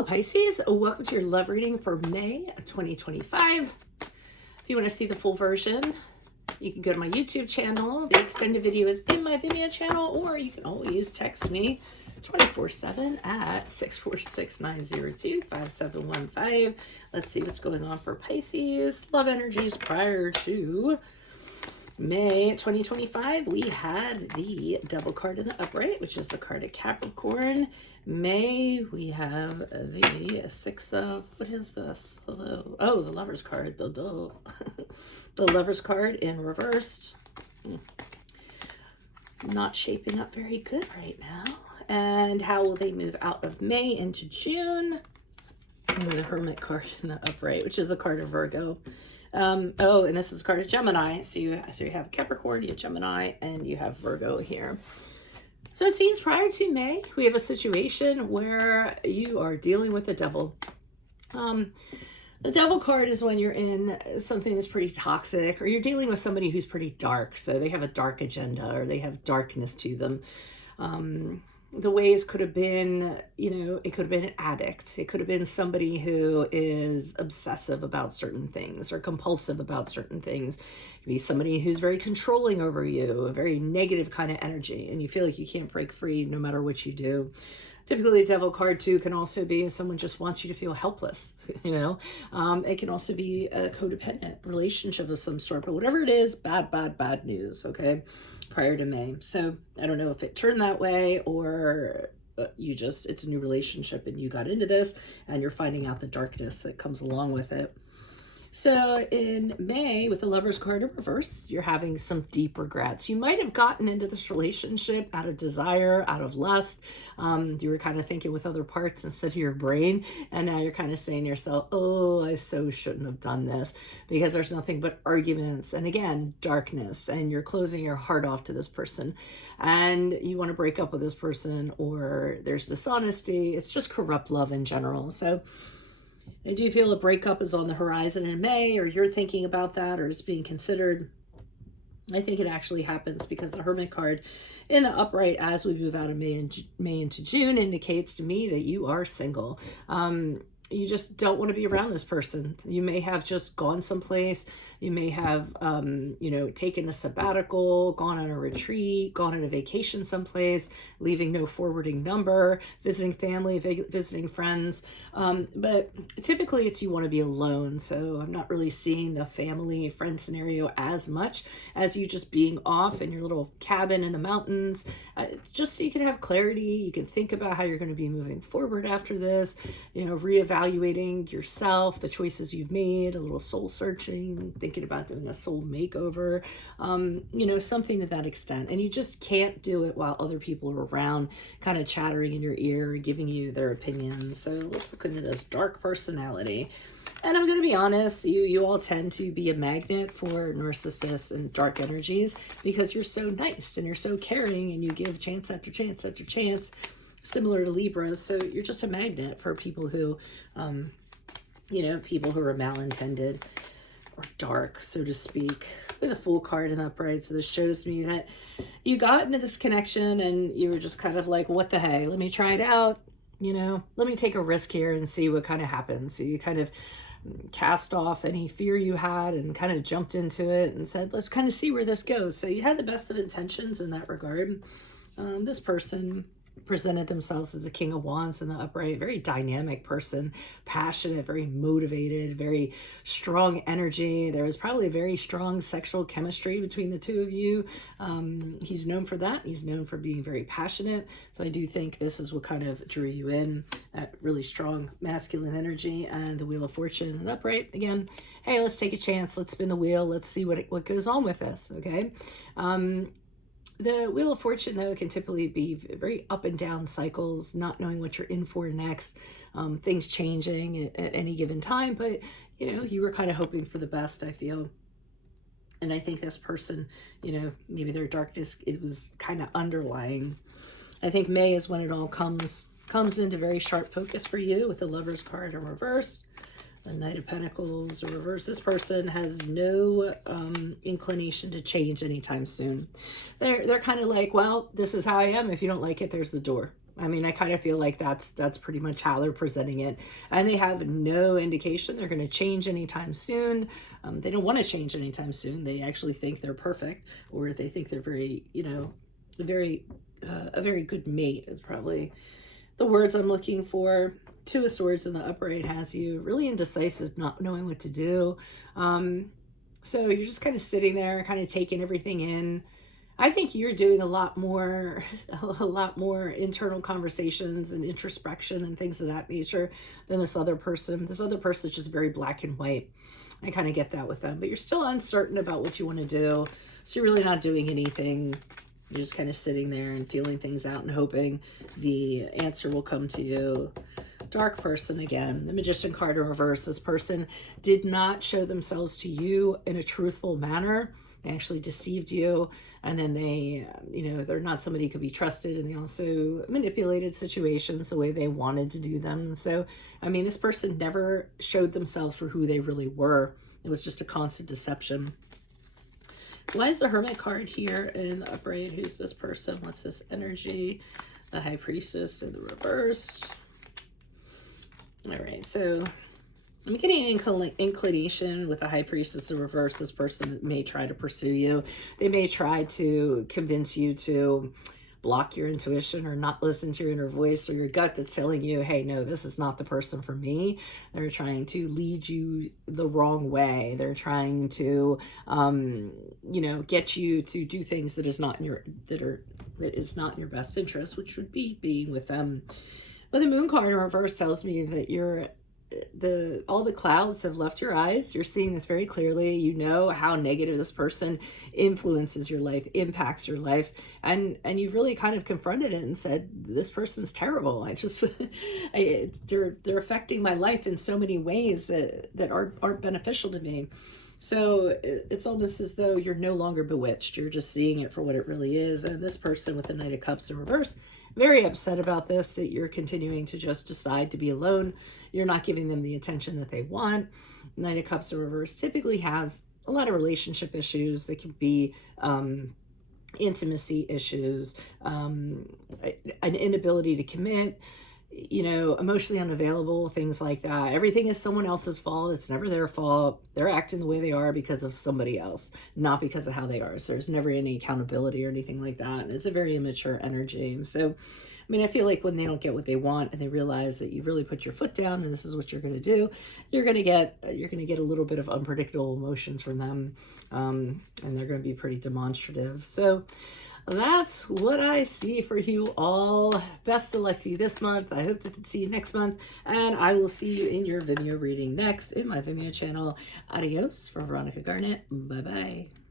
Hello Pisces, welcome to your love reading for May 2025. If you want to see the full version, you can go to my YouTube channel. The extended video is in my Vimeo channel, or you can always text me 24/7 at 646-902-5715. Let's see what's going on for Pisces. Love energies prior to May 2025. We had the Devil card in the upright, which is the card of Capricorn. May, we have the Six of, what is this? Hello. Oh, the Lover's card. The Lover's card in reversed. Not shaping up very good right now. And how will they move out of May into June? And the Hermit card in the upright, which is the card of Virgo. Oh, and this is the card of Gemini. So you have Capricorn, you have Gemini, and you have Virgo here. So it seems prior to May, we have a situation where you are dealing with the Devil. The Devil card is when you're in something that's pretty toxic, or you're dealing with somebody who's pretty dark. So they have a dark agenda, or they have darkness to them. The ways could have been, it could have been an addict. It could have been somebody who is obsessive about certain things or compulsive about certain things. It could be somebody who's very controlling over you, a very negative kind of energy, and you feel like you can't break free no matter what you do. Typically, the Devil card, too, can also be someone just wants you to feel helpless, It can also be a codependent relationship of some sort, but whatever it is, bad news, okay, prior to May. So I don't know if it turned that way, or it's a new relationship and you got into this and you're finding out the darkness that comes along with it. So in May, with the Lover's card in reverse, you're having some deep regrets. You might have gotten into this relationship out of desire, out of lust. You were kind of thinking with other parts instead of your brain. And now you're kind of saying to yourself, oh, I so shouldn't have done this, because there's nothing but arguments. And again, darkness. And you're closing your heart off to this person. And you want to break up with this person, or there's dishonesty. It's just corrupt love in general. So I do feel a breakup is on the horizon in May, or you're thinking about that, or it's being considered. I think it actually happens because the Hermit card in the upright as we move out of May into June indicates to me that you are single. You just don't want to be around this person. You may have just gone someplace. You may have, taken a sabbatical, gone on a retreat, gone on a vacation someplace, leaving no forwarding number, visiting family, visiting friends. But typically it's you want to be alone. So I'm not really seeing the family friend scenario as much as you just being off in your little cabin in the mountains, just so you can have clarity. You can think about how you're going to be moving forward after this, reevaluating yourself, the choices you've made, a little soul searching, thinking about doing a soul makeover, something to that extent. And you just can't do it while other people are around kind of chattering in your ear, giving you their opinions. So let's look into this dark personality. And I'm going to be honest, you all tend to be a magnet for narcissists and dark energies because you're so nice and you're so caring and you give chance after chance after chance, similar to Libras. So you're just a magnet for people who, people who are malintended or dark, so to speak. With a Fool card in the upright. So this shows me that you got into this connection and you were just kind of like, what the hey, let me try it out. Let me take a risk here and see what kind of happens. So you kind of cast off any fear you had and kind of jumped into it and said, let's kind of see where this goes. So you had the best of intentions in that regard. This person presented themselves as the King of Wands in the upright, very dynamic person, passionate, very motivated, very strong energy. There was probably a very strong sexual chemistry between the two of you. He's known for that. He's known for being very passionate. So I do think this is what kind of drew you in, that really strong masculine energy. And the Wheel of Fortune in the upright, again, hey, let's take a chance. Let's spin the wheel. Let's see what goes on with this, okay? The Wheel of Fortune, though, can typically be very up and down cycles, not knowing what you're in for next, things changing at any given time. But, you were kind of hoping for the best, I feel. And I think this person, maybe their darkness, it was kind of underlying. I think May is when it all comes into very sharp focus for you with the Lover's card in reverse. The Knight of Pentacles reverse. This person has no inclination to change anytime soon. They're kind of like, well, this is how I am. If you don't like it, there's the door. I mean, I kind of feel like that's pretty much how they're presenting it. And they have no indication they're going to change anytime soon. They don't want to change anytime soon. They actually think they're perfect, or they think they're very, you know, a very good mate is probably the words I'm looking for. Two of Swords in the upright has you really indecisive, not knowing what to do. So you're just kind of sitting there, kind of taking everything in. I think you're doing a lot more internal conversations and introspection and things of that nature than this other person. This other person is just very black and white. I kind of get that with them, but you're still uncertain about what you want to do. So you're really not doing anything. You're just kind of sitting there and feeling things out and hoping the answer will come to you. Dark person again, the Magician card in reverse. This person did not show themselves to you in a truthful manner. They actually deceived you, and then they, you know, they're not somebody who could be trusted, and they also manipulated situations the way they wanted to do them. And so, I mean, this person never showed themselves for who they really were. It was just a constant deception. Why is the Hermit card here in the upright? Who's this person? What's this energy? The High Priestess in the reverse. All right, so I'm getting an inclination with the High Priestess in reverse. This person may try to pursue you. They may try to convince you to block your intuition or not listen to your inner voice or your gut that's telling you, hey, no, this is not the person for me. They're trying to lead you the wrong way. They're trying to, you know, get you to do things that is not in your, that is not in your best interest, which would be being with them. But the Moon card in reverse tells me that all the clouds have left your eyes. You're seeing this very clearly. You know how negative this person influences your life, impacts your life, and you really kind of confronted it and said, this person's terrible. They're affecting my life in so many ways that aren't beneficial to me. So it's almost as though you're no longer bewitched. You're just seeing it for what it really is. And this person with the Knight of Cups in reverse, very upset about this, that you're continuing to just decide to be alone. You're not giving them the attention that they want. Knight of Cups in reverse typically has a lot of relationship issues. They can be intimacy issues, an inability to commit, you know, emotionally unavailable, things like that. Everything is someone else's fault. It's never their fault. They're acting the way they are because of somebody else, not because of how they are. So there's never any accountability or anything like that. And it's a very immature energy. So, I mean, I feel like when they don't get what they want and they realize that you really put your foot down and this is what you're going to do, you're going to get a little bit of unpredictable emotions from them. And they're going to be pretty demonstrative. So that's what I see for you all. Best of luck to you this month. I hope to see you next month, and I will see you in your Vimeo reading next in my Vimeo channel. Adios from Veronica Garnett. Bye-bye.